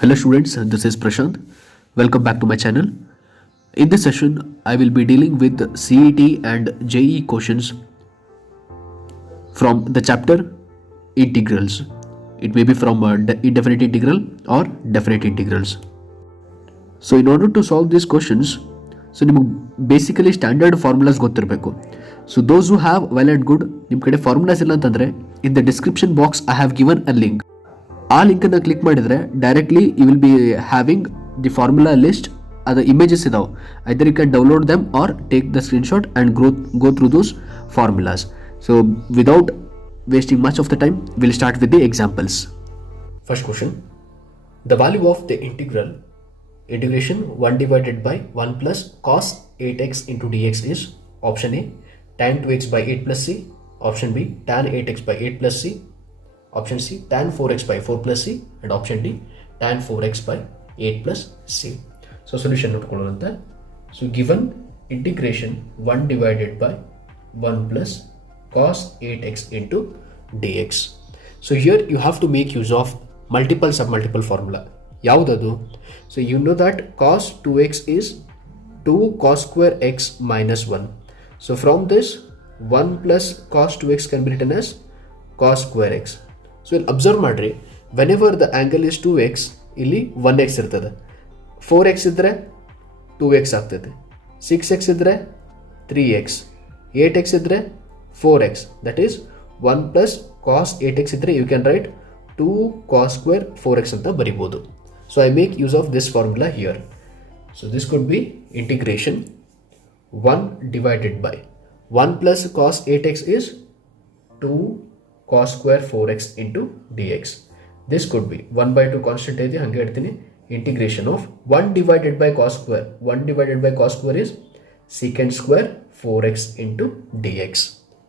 Hello students, this is Prashant. Welcome back to my channel. In this session, I will be dealing with CET and JEE questions from the chapter integrals. It may be from indefinite integral or definite integrals. So in order to solve these questions, so ನಿಮಗೆ basically standard formulas ಗೊತ್ತಿರಬೇಕು. So those who have well and good, ನಿಮ್ಮ ಕಡೆ formulas ಇಲ್ಲ ಅಂತಂದರೆ in the description box I have given a link. ಆ ಲಿಂಕನ್ನು click ಮಾಡಿದರೆ directly you will be having the formula list. ಅದು ಇಮೇಜಸ್ ಇದಾವೆ, either you can download them or take the screenshot and go through those formulas. So without wasting much of the time, we'll start with the examples. First question, the value of the integration 1 divided by 1 plus cos 8x into dx is option A tan 2x by 8 plus c, option B tan 8x by 8 plus c, option C tan 4x by 4 plus c, and option D tan 4x by 8 plus c. So solution ನೋಡ್ಕೊಳ್ಳೋಣ. So given integration 1 divided by 1 plus cos 8x into dx. So here you have to make use of multiple submultiple formula. Yaudadu? So you know that cos 2x is 2 cos square x minus 1. So from this 1 plus cos 2x can be written as cos square x. So observe madri, whenever the angle is 2x, illi 1x irtade. 4x idre 2x ಆಗ್ತದೆ, 6x idre 3x, 8x idre 4x, that is 1 plus cos 8x idre you can write 2 cos square 4x anta baribodu. So I make use of this formula here. So this could be integration 1 divided by 1 plus cos 8x is 2 cos square 4x into dx. This could be 1 by 2 constant ಇದೆ ಹಂಗೆ ಇಡ್ತೀನಿ. Integration of 1 divided by cos square. 1 divided by cos square is secant square 4x into dx.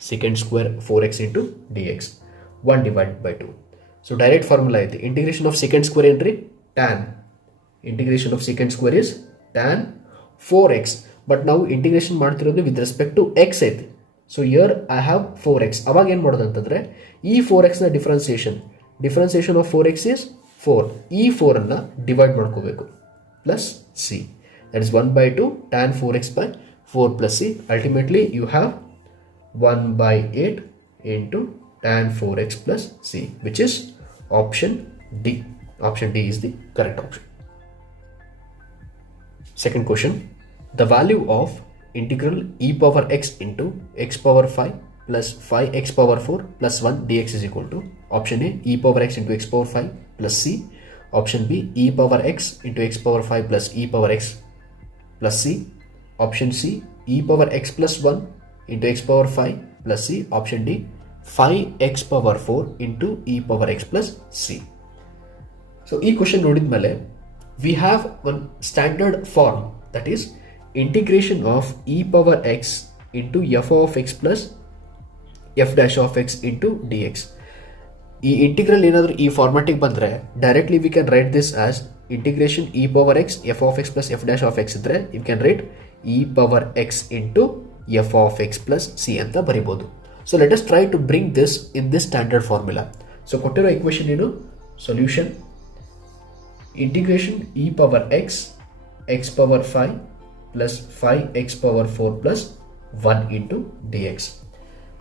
Secant square 4x into dx. 1 divided by 2. So direct formula is integration of secant square entry tan. Integration of secant square is tan 4x. But now integration ಮಾಡ್ತಿರೋದು with respect to x ಐತಿ. So here I have 4x. ಅವಾಗ ಏನು ಮಾಡೋದು ಅಂತಂದರೆ ಈ 4x ನ differentiation of 4x is 4. ಈ 4 ಅನ್ನು ಡಿವೈಡ್ ಮಾಡ್ಕೋಬೇಕು plus c. That is 1 by 2 tan 4x by 4 plus c. Ultimately you have 1 by 8 into tan 4x plus c, which is option D. Option D is the correct option. Second question, the value of integral e power x into x power 5 plus 5x power 4 plus 1 dx is equal to option A e power x into x power 5 plus c, option B e power x into x power 5 plus e power x plus c, option C e power x plus 1 into x power 5 plus c, option D 5x power 4 into e power x plus c. So ಈ question ನೋಡಿದ ಮೇಲೆ we have one standard form, that is integration of e power x into f of x plus f dash of x into dx. ಈ integral ಏನಾದರೂ ಈ ಫಾರ್ಮ್ಯಾಟಿಗೆ ಬಂದರೆ directly we can write this as integration e power x f of x plus f dash of x ಇದ್ದರೆ you can write e power x into f of x plus c ಅಂತ ಬರಿಬೋದು. So let us try to bring this in this standard formula. So ಕೊಟ್ಟಿರೋ equation ಏನು? Solution integration e power x x power 5 plus 5x power 4 plus 1 into d X.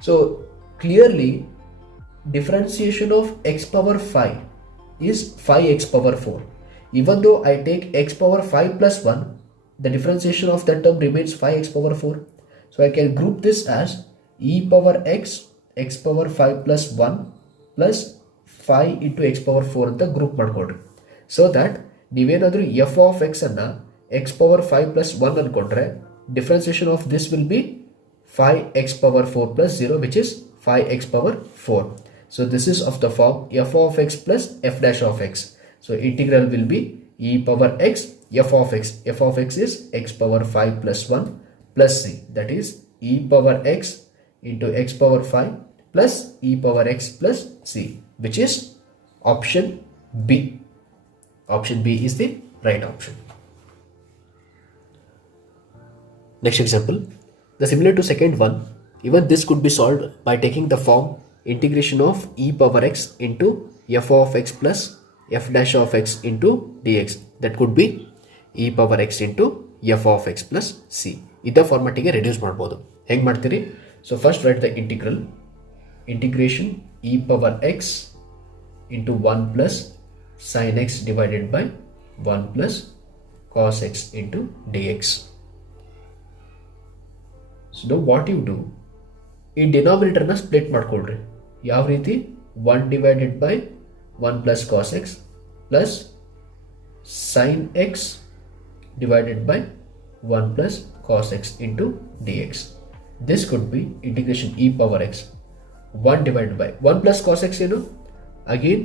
So clearly differentiation of x power 5 is 5x power 4. Even though I take x power 5 plus 1, the differentiation of that term remains 5x power 4. So I can group this as e power x x power 5 plus 1 plus 5 into x power 4 ಅಂತ group ಮಾಡ್ಕೊಡ್ರಿ. So that ನೀವೇನಾದರೂ f of x ಅನ್ನ x power 5 plus 1 ಅನ್ಕೊಂಡ್ರೆ differentiation of this will be 5x power 4 plus 0, which is 5x power 4. So this is of the form f of x plus f dash of x. So integral will be e power x f of x. F of x is x power 5 plus 1 plus c. That is e power x into x power 5 plus e power x plus c, which is option B. Option B is the right option. Next example, the similar to second one, even this could be solved by taking the form integration of e power x into f of x plus f dash of x into dx. That could be e power x into f of x plus c. ಇದ ಫಾರ್ಮ್ಯಾಟಿಗೆ reduce ಮಾಡ್ಬೋದು. ಹೆಂಗೆ ಮಾಡ್ತೀರಿ? So first right the integration e power x into 1 plus sin x divided by 1 plus cos x into dx. So now what you do, ಈ ಡಿನಾಮಿನೇಟರ್ನ split ಮಾಡ್ಕೊಳ್ರಿ. ಯಾವ ರೀತಿ? 1 divided by 1 plus cos x plus sin x divided by 1 plus cos x into dx. This could be integration e power x 1 divided by 1 plus cos x, you know, again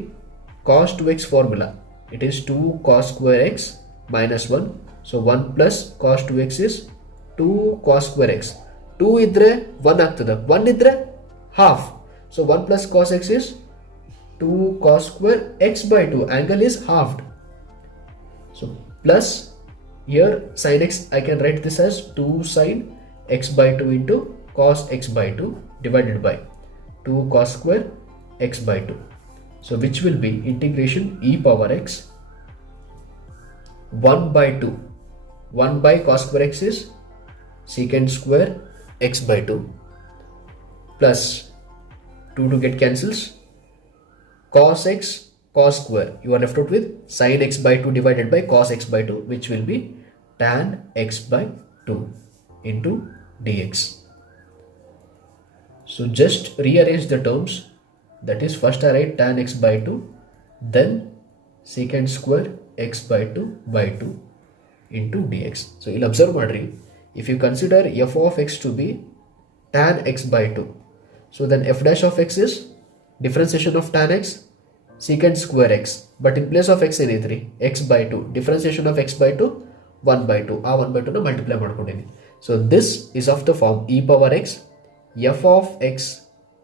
cos 2x formula, it is 2 cos square x minus 1. So 1 plus cos 2x is 2 cos square x. 2 idre 1 ಆಗ್ತದೆ, 1 idre half. So 1 plus cos x is 2 cos square x by 2. Angle is halved. So plus here sin x, I can write this as 2 sin x by 2 into cos x by 2 divided by 2 cos square x by 2. So which will be integration e power x 1 by 2. 1 by cos square x is secant square x by 2 plus 2 to get cancels, cos x cos square, you are left out with sin x by 2 divided by cos x by 2, which will be tan x by 2 into dx. So just rearrange the terms. That is, first I write tan x by 2, then secant square x by 2 into dx. So you'll observe madri, if you consider f of x to be tan x by 2, so then f dash of x is differentiation of tan x secant square x, but in place of x ಏನೈತ್ರಿ x by 2, differentiation of x by 2 1 by 2, ಆ 1 by 2 ನ multiply ಮಾಡ್ಕೊಂಡಿದ್ದೀನಿ. So this is of the form e power x f of x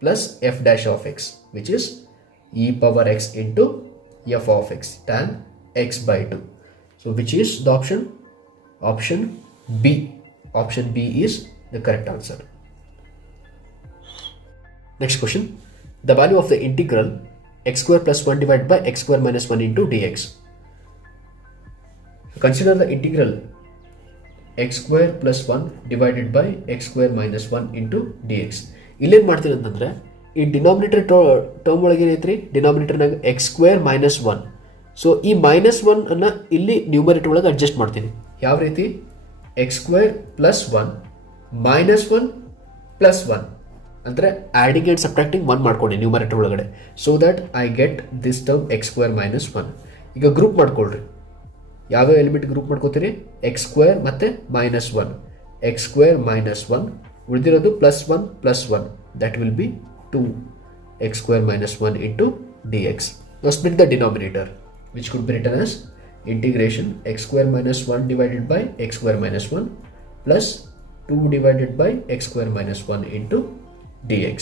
plus f dash of x, which is e power x into f of x tan x by 2. So which is the option? Option B. Option B is the correct answer. Next question. The value of the integral x square plus 1 divided by x square minus 1 into dx. Consider the integral x square plus 1 divided by x square minus 1 into dx. ಇಲ್ಲೇನು ಮಾಡ್ತೀನಿ ಅಂತಂದರೆ, ಈ denominator term ಒಳಗೆ ಏನೈತ್ರಿ, ಡಿನಾಮಿನೇಟರ್ನಾಗ x square minus 1. So ಈ minus 1 ಅನ್ನು ಇಲ್ಲಿ ನ್ಯೂಮರೇಟರ್ ಒಳಗೆ ಅಡ್ಜಸ್ಟ್ ಮಾಡ್ತೀನಿ. ಯಾವ ರೀತಿ? X square plus 1 minus 1 plus 1 ಅಂದರೆ ಆ್ಯಡಿಂಗ್ ಆ್ಯಂಡ್ ಸಬ್ಟ್ರಾಕ್ಟಿಂಗ್ 1 ಮಾಡ್ಕೊಳ್ಳಿ ನ್ಯೂಮರೇಟರ್ ಒಳಗಡೆ. So that I get this term x square minus 1. ಈಗ ಗ್ರೂಪ್ ಮಾಡ್ಕೊಳ್ರಿ. ಯಾವ್ಯಾವ ಎಲಿಮೆಂಟ್ ಗ್ರೂಪ್ ಮಾಡ್ಕೋತೀರಿ? ಎಕ್ಸ್ ಸ್ಕ್ವೇರ್ ಮತ್ತು ಮೈನಸ್ 1. ಎಕ್ಸ್ ಸ್ಕ್ವೇರ್ ಮೈನಸ್ 1, ಉಳಿದಿರೋದು plus 1 plus 1, that will be 2 x square minus 1 into dx. Now split the denominator, which could be written as integration x square minus 1 divided by x square minus 1 plus 2 divided by x square minus 1 into dx.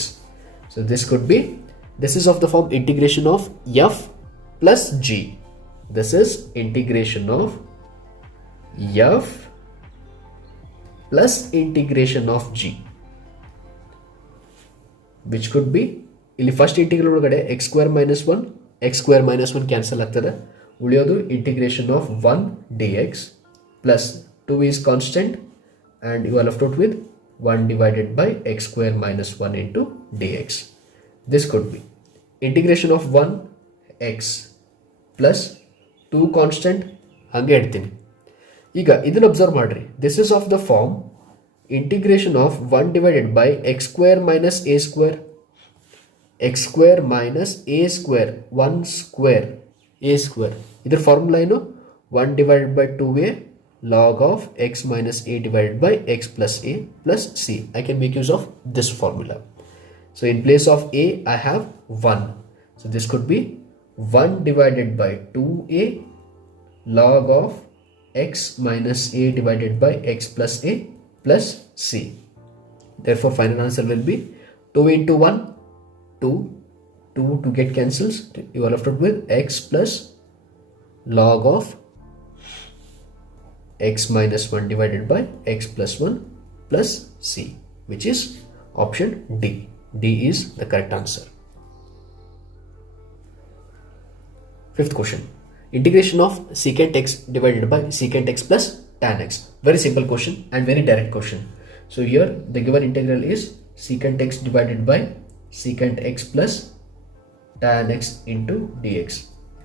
So this is of the form integration of f plus g. This is integration of f plus integration of g, which could be ಇಲ್ಲಿ first integral ಒಳಗಡೆ x square minus 1 cancel ಆಗ್ತದೆ. ಉಳಿಯೋದು integration of 1 dx plus 2 is constant and you are left out with 1 divided by x square minus 1 into dx. This could be integration of 1 x plus 2 constant, ಹಂಗೆ ಇಡ್ತೀನಿ. ಈಗ ಇದನ್ನು observe ಮಾಡ್ರಿ. This is of the form integration of 1 divided by x square minus a square, x square minus a square, 1 square a square. ಇದ್ರ formula ಏನು? 1 divided by 2a log of x minus a divided by x plus a plus c. I can make use of this formula. So in place of a I have 1. So this could be 1 divided by 2a log of x minus a divided by x plus a plus c. Therefore final answer will be 2 into 1, 2 to get cancels. You are left with x plus log of x minus 1 divided by x plus 1 plus c, which is option D. D is the correct answer. Fifth question. Integration of secant x divided by secant x plus tan x. Very simple question and very direct question. So here the given integral is secant x divided by secant x plus tan x into dx.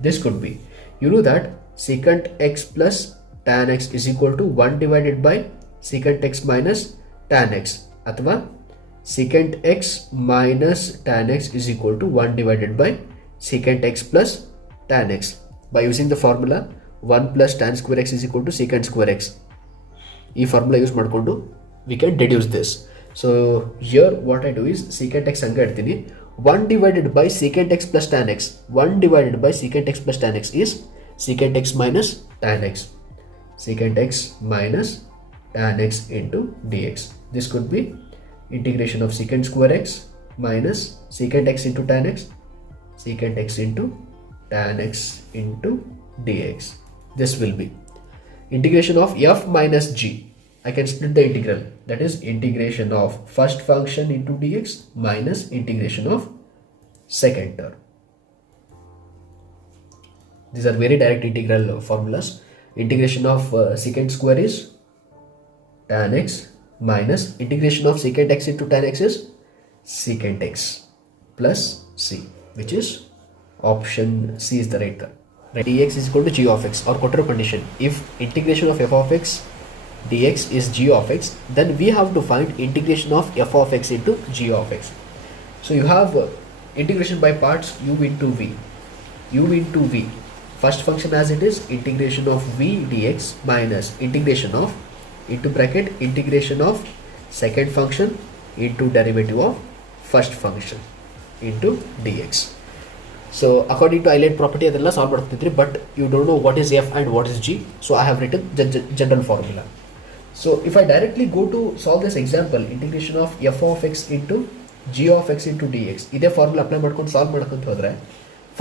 This could be, you know that secant x plus tan x is equal to 1 divided by secant x minus tan x, अथवा secant x minus tan x is equal to 1 divided by secant x plus tan x. By using the formula 1 plus tan square x is equal to secant square x, ಈ formula use ಮಾಡಿಕೊಂಡು we can deduce this. So here what I do is secant x ಹಂಗೆ ಇಡ್ತೀನಿ, 1 divided by secant x plus tan x, 1 divided by secant x plus tan x is secant x minus tan x, secant x minus tan x into dx. This could be integration of secant square x minus secant x into tan x, secant x into tan x into dx. This will be integration of f minus g. I can split the integral, that is integration of first function into dx minus integration of second term. These are very direct integral formulas. Integration of secant square is tan x minus integration of secant x into tan x is secant x plus c, which is option C is the right term. Right. Dx is equal to g of x, or quarter condition. If integration of f of x dx is g of x, then we have to find integration of f of x into g of x. So you have integration by parts, u into v. U into v. First function as it is, integration of v dx minus integration of, into bracket, integration of second function into derivative of first function into dx. So according to Euler property ಅದೆಲ್ಲ solve ಮಾಡ್ತಿದ್ರಿ, but you don't know what is f and what is g. So I have written general formula. So if I directly go to solve this example, integration of f of x into g of x into d x, ಇದೇ formula apply ಮಾಡ್ಕೊಂಡು ಸಾಲ್ವ್ ಮಾಡ್ಕೊಂತ ಹೋದರೆ,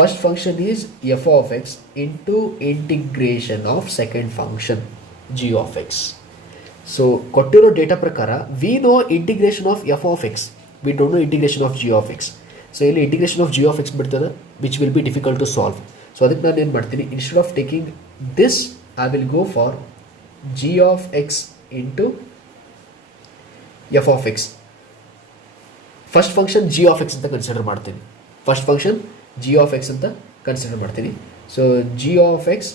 first function is f of x into integration of second function g of x. So ಕೊಟ್ಟಿರೋ data ಪ್ರಕಾರ we know integration of f of x, we don't know integration of g of x. So ಇಲ್ಲಿ integration of g of x ಬಿಡ್ತದೆ, which will be difficult to solve. So ಅದಕ್ಕೆ ನಾನು ಏನು ಮಾಡ್ತೀನಿ, instead of taking this I will go for g of x into f of x. First function g of x ಅಂತ consider ಮಾಡ್ತೀನಿ, first function g of x ಅಂತ consider ಮಾಡ್ತೀನಿ. So g of x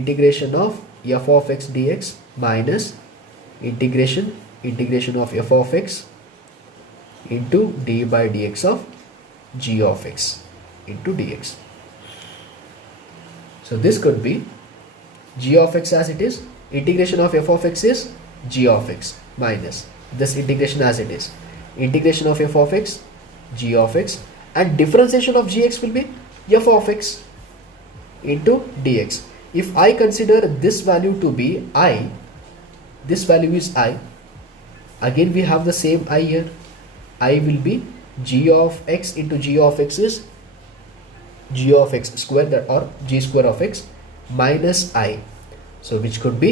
integration of f of X D X minus integration of f of X into d by dx of g of x into dx. So this could be g of x as it is, integration of f of x is g of x minus this integration as it is, integration of f of x g of x, and differentiation of gx will be f of x into dx. If I consider this value to be I, this value is I, again we have the same I here. I will be g of x into g of x is g of x square, that or g square of x minus I. So which could be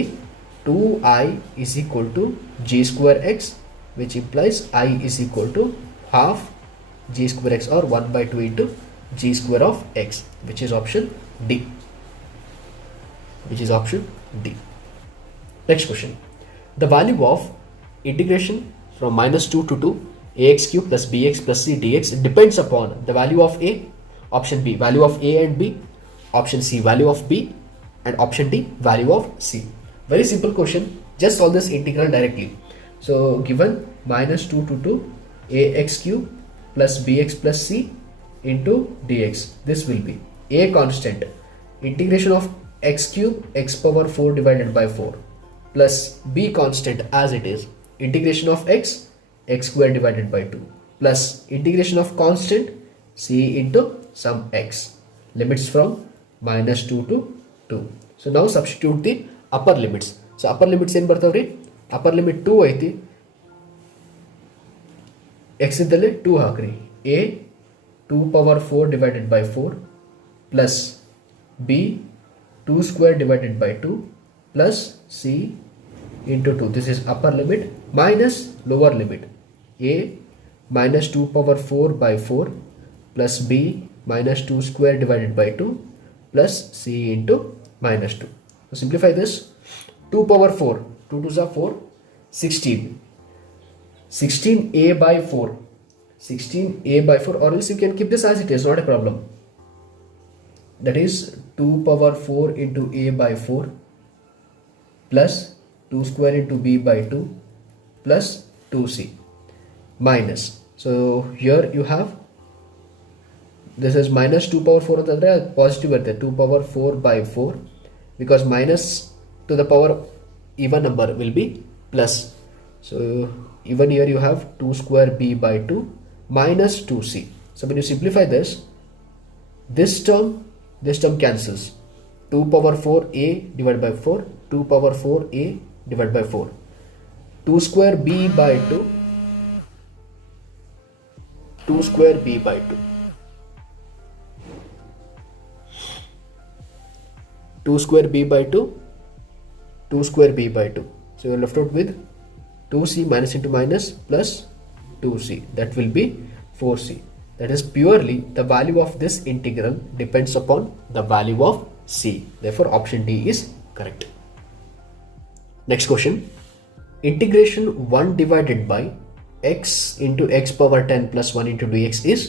2i is equal to g square x, which implies I is equal to half g square x, or 1 by 2 into g square of x, which is option D. Which is option D. Next question. The value of integration from minus 2 to 2 ax cube plus bx plus c dx depends upon the value of a, option B value of a and b, option C value of b, and option D value of c. Very simple question, just solve this integral directly. So given minus 2 to 2 ax cube plus bx plus c into dx, this will be a constant, integration of x cube x power 4 divided by 4 plus b constant as it is, integration of x square divided by 2 plus integration of constant c into some x, limits from minus 2 to 2. So now substitute the upper limits. So upper limits ಏನು ಬರ್ತಾವ್ರಿ, upper limit 2 ಐತಿ, x ಇದ್ದಲ್ಲಿ 2 ಹಾಕ್ರಿ, a 2 power 4 divided by 4 plus b 2 square divided by 2 plus c into 2. This is upper limit minus lower limit, a minus 2 power 4 by 4 plus b minus 2 square divided by 2 plus c into minus 2. So simplify this. 2 power 4, 2 2s are 4, 16. 16a by 4, 16a by 4, or else you can keep this as it is, not a problem. That is 2 power 4 into a by 4 plus 2 square into b by 2 plus 2c minus. So here you have, this is minus 2 power 4 ಅಂತಂದ್ರೆ positive ಇರುತ್ತೆ, 2 power 4 by 4, because minus to the power even number will be plus. So even here you have 2 square b by 2 minus 2c. So when you simplify this term cancels. 2 power 4a divided by 4, 2 power 4a divided by 4, 2 square b by 2, 2 square b by 2, 2 square b by 2, 2 square b by 2. So you are left out with 2c minus into minus plus 2c, that will be 4c. That is purely the value of this integral depends upon the value of c. Therefore option D is correct. Next question. Integration 1 divided by x into x power 10 plus 1 into dx is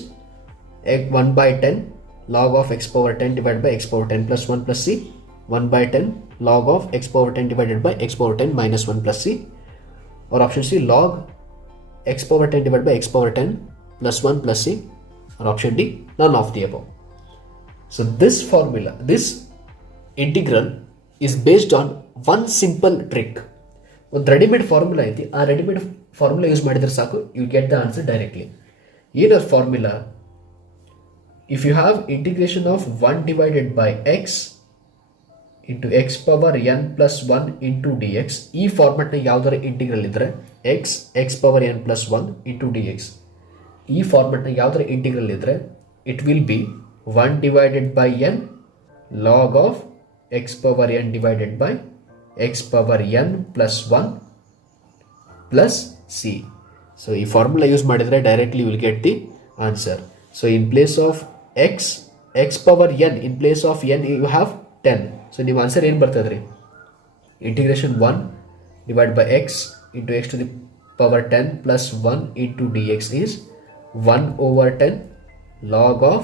1 by 10 log of x power 10 divided by x power 10 plus 1 plus c, 1 by 10 log of x power 10 divided by x power 10 minus 1 plus c, or option C log x power 10 divided by x power 10 plus 1 plus c, or option D none of the above. So this formula, this integral is based on one simple trick. ಒಂದು readymade formula ಐತಿ, ಆ readymade formula use ಮಾಡಿದ್ರೆ ಸಾಕು, you get the answer directly. ಏನದ formula? If you have integration of 1 divided by x into x power n plus 1 into d x, ಈ ಫಾರ್ಮೆಟ್ನ ಯಾವ್ದಾರ integral ಇದ್ರೆ x power n plus 1 into d x, ಈ ಫಾರ್ಮೆಟ್ನ ಯಾವ್ದಾರ ಇಂಟಿಗ್ರಲ್ ಇದ್ರೆ it will be 1 divided by n log of x power n divided by x power n plus 1 plus c. So ಈ formula use ಮಾಡಿದ್ರೆ directly will get the answer. So in place of x power n, in place of n you have 10. So ನಿಮ್ಮ answer ಏನು ಬರ್ತದ್ರಿ? Integration 1 divided by x into x to the power 10 plus 1 into dx is 1 over 10 log of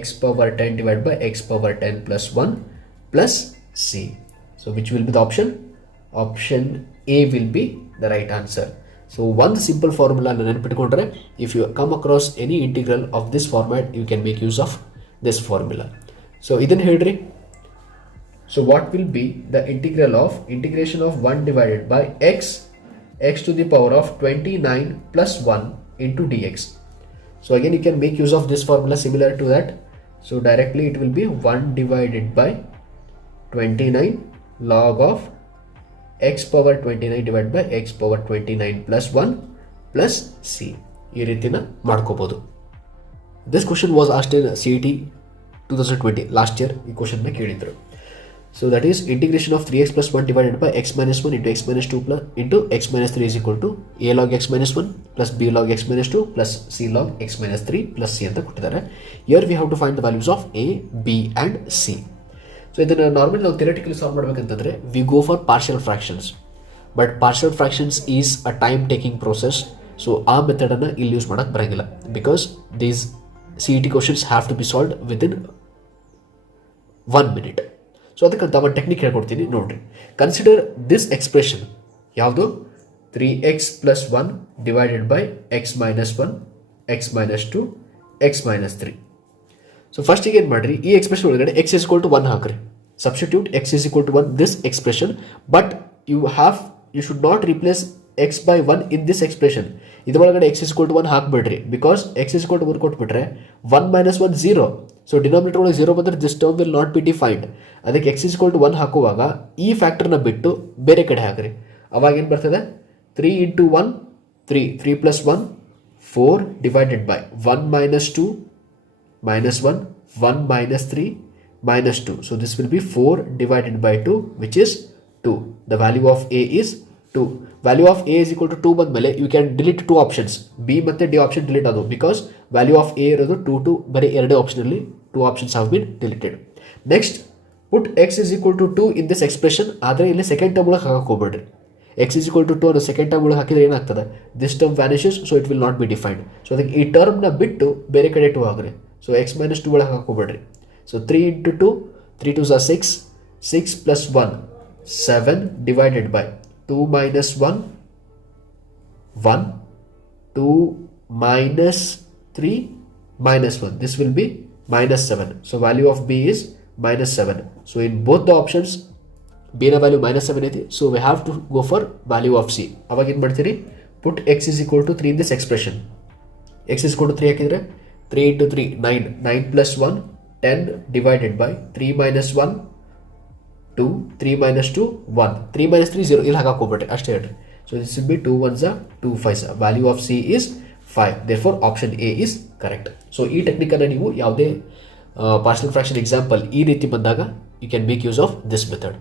x power 10 divided by x power 10 plus 1 plus c. So which will be the option? Option A will be the right answer. So one simple formula ನೆನಪಿಟ್ಕೊಂಡ್ರೆ, if you come across any integral of this format, you can make use of this formula. So ಇದನ್ನು ಹೇಳ್ರಿ. So what will be the integration of 1 divided by x to the power of 29 plus 1 into dx. So again you can make use of this formula similar to that. So directly it will be 1 divided by 29 log of x power 29 divided by x power 29 plus 1 plus c. ಈ ರೀತಿನ ಮಾಡ್ಕೋಬಹುದು. This question was asked in CET 2020 last year. ಈ question ನ ಕೇಳಿದ್ರು. So that is integration of 3x plus 1 divided by x minus 1 into x minus 2 plus into x minus 3 is equal to a log x minus 1 plus b log x minus 2 plus c log x minus 3 plus c ಅಂತ ಕೊಟ್ಟಿದ್ದಾರೆ. Here we have to find the values of a, b and c. So ಇದನ್ನ normally ನಾವು theoretically solve ಮಾಡಬೇಕಂತಂದ್ರೆ we go for partial fractions, but partial fractions is a time taking process. So ಆ method ಅನ್ನ ಇಲ್ಲಿ use ಮಾಡಕ್ ಬರಂಗಿಲ್ಲ, because these CET questions have to be solved within 1 minute. So ಅದಕ್ಕಂತ ಒಂದು ಟೆಕ್ನಿಕ್ ಹೇಳ್ಕೊಡ್ತೀನಿ ನೋಡ್ರಿ. ಕನ್ಸಿಡರ್ ದಿಸ್ ಎಕ್ಸ್ಪ್ರೆಷನ್, ಯಾವುದು? 3x plus 1 divided by x minus 1, x minus 2, x minus 3. So ಫಸ್ಟಿಗೆ ಏನು ಮಾಡ್ರಿ, ಈ ಎಕ್ಸ್ಪ್ರೆಷನ್ ಒಳಗಡೆ x is equal to 1 ಹಾಕ್ರಿ. Substitute x is equal to 1 this expression, but you should not replace x by 1 in this expression. ಇದರೊಳಗಡೆ x is equal to 1 ಹಾಕ್ಬಿಡ್ರಿ, because x is equal to 1 ಕೊಟ್ಬಿಟ್ರೆ 1 minus 1 0. So denominator ಒಳಗೆ 0 ಬಂದರೆ this term will not be defined. ಅದಕ್ಕೆ x is equal to 1 ಹಾಕುವಾಗ ಈ ಫ್ಯಾಕ್ಟರ್ನ ಬಿಟ್ಟು ಬೇರೆ ಕಡೆ ಹಾಕ್ರಿ. ಅವಾಗ ಏನು ಬರ್ತದೆ? 3 into 1 3 plus 1 4 divided by 1 minus 2 minus 1 1 minus 3 minus 2. So this will be 4 divided by 2, which is 2. The value of a is 2. Value of a is equal to 2 ಬಂದ್ಮೇಲೆ you can delete 2 options, b ಮತ್ತೆ d option delete ಅದು, because value of a ಇರೋದು 2 ಬರೀ ಎರಡೇ option ಅಲ್ಲಿ 2 options have been deleted. Next put x is equal to 2 in this expression. ಆದರೆ ಇಲ್ಲಿ second term ಒಳಗೆ ಹಾಕಕ್ಕೆ ಹೋಗ್ಬೇಡ್ರಿ. ಎಕ್ಸ್ ಇಸ್ ಈಕ್ವಲ್ ಟು 2 ಅನ್ನೋ ಸೆಕೆಂಡ್ ಟರ್ಮ್ ಒಳಗೆ ಹಾಕಿದ್ರೆ ಏನಾಗ್ತದೆ, this term vanishes, so it will not be defined. So ಅದಕ್ಕೆ ಈ ಟರ್ಮ್ನ ಬಿಟ್ಟು ಬೇರೆ ಕಡೆ 2 ಹಾಕ್ರಿ. ಸೊ ಎಕ್ಸ್ ಮೈನಸ್ 2 ಒಳಗೆ ಹಾಕಕ್ಕೆ ಹೋಗ್ಬೇಡ್ರಿ. So 3 into 2, 3 2s are 6, 6 plus 1, 7 divided by 2 minus 1, 1, 2 minus 3 minus 1. This will be minus 7. So value of B is minus 7. So in both the options, B ನ value minus 7 ಐತಿ. So we have to go for value of C. ಅವಾಗ ಏನು ಮಾಡ್ತೀರಿ, put x is equal to 3 in this expression. x is equal to 3 ಹಾಕಿದ್ರೆ 3 into 3, 9. 9 plus 1, 10 divided by 3 minus 1, 2, 3 minus 2, 1. 3 minus 3, 0. ಇಲ್ಲಿ ಹಾಕಕ್ಕೆ ಹೋಗ್ಬೇಡ್ರಿ, ಅಷ್ಟೇ ಹೇಳ್ರಿ. So this will be 2 1s are 2 5s. Value of C is 5. Therefore option A is correct. So ಈ ಟೆಕ್ನಿಕನ್ನು ನೀವು ಯಾವುದೇ partial fraction example ಈ ರೀತಿ ಬಂದಾಗ you can make use of this method.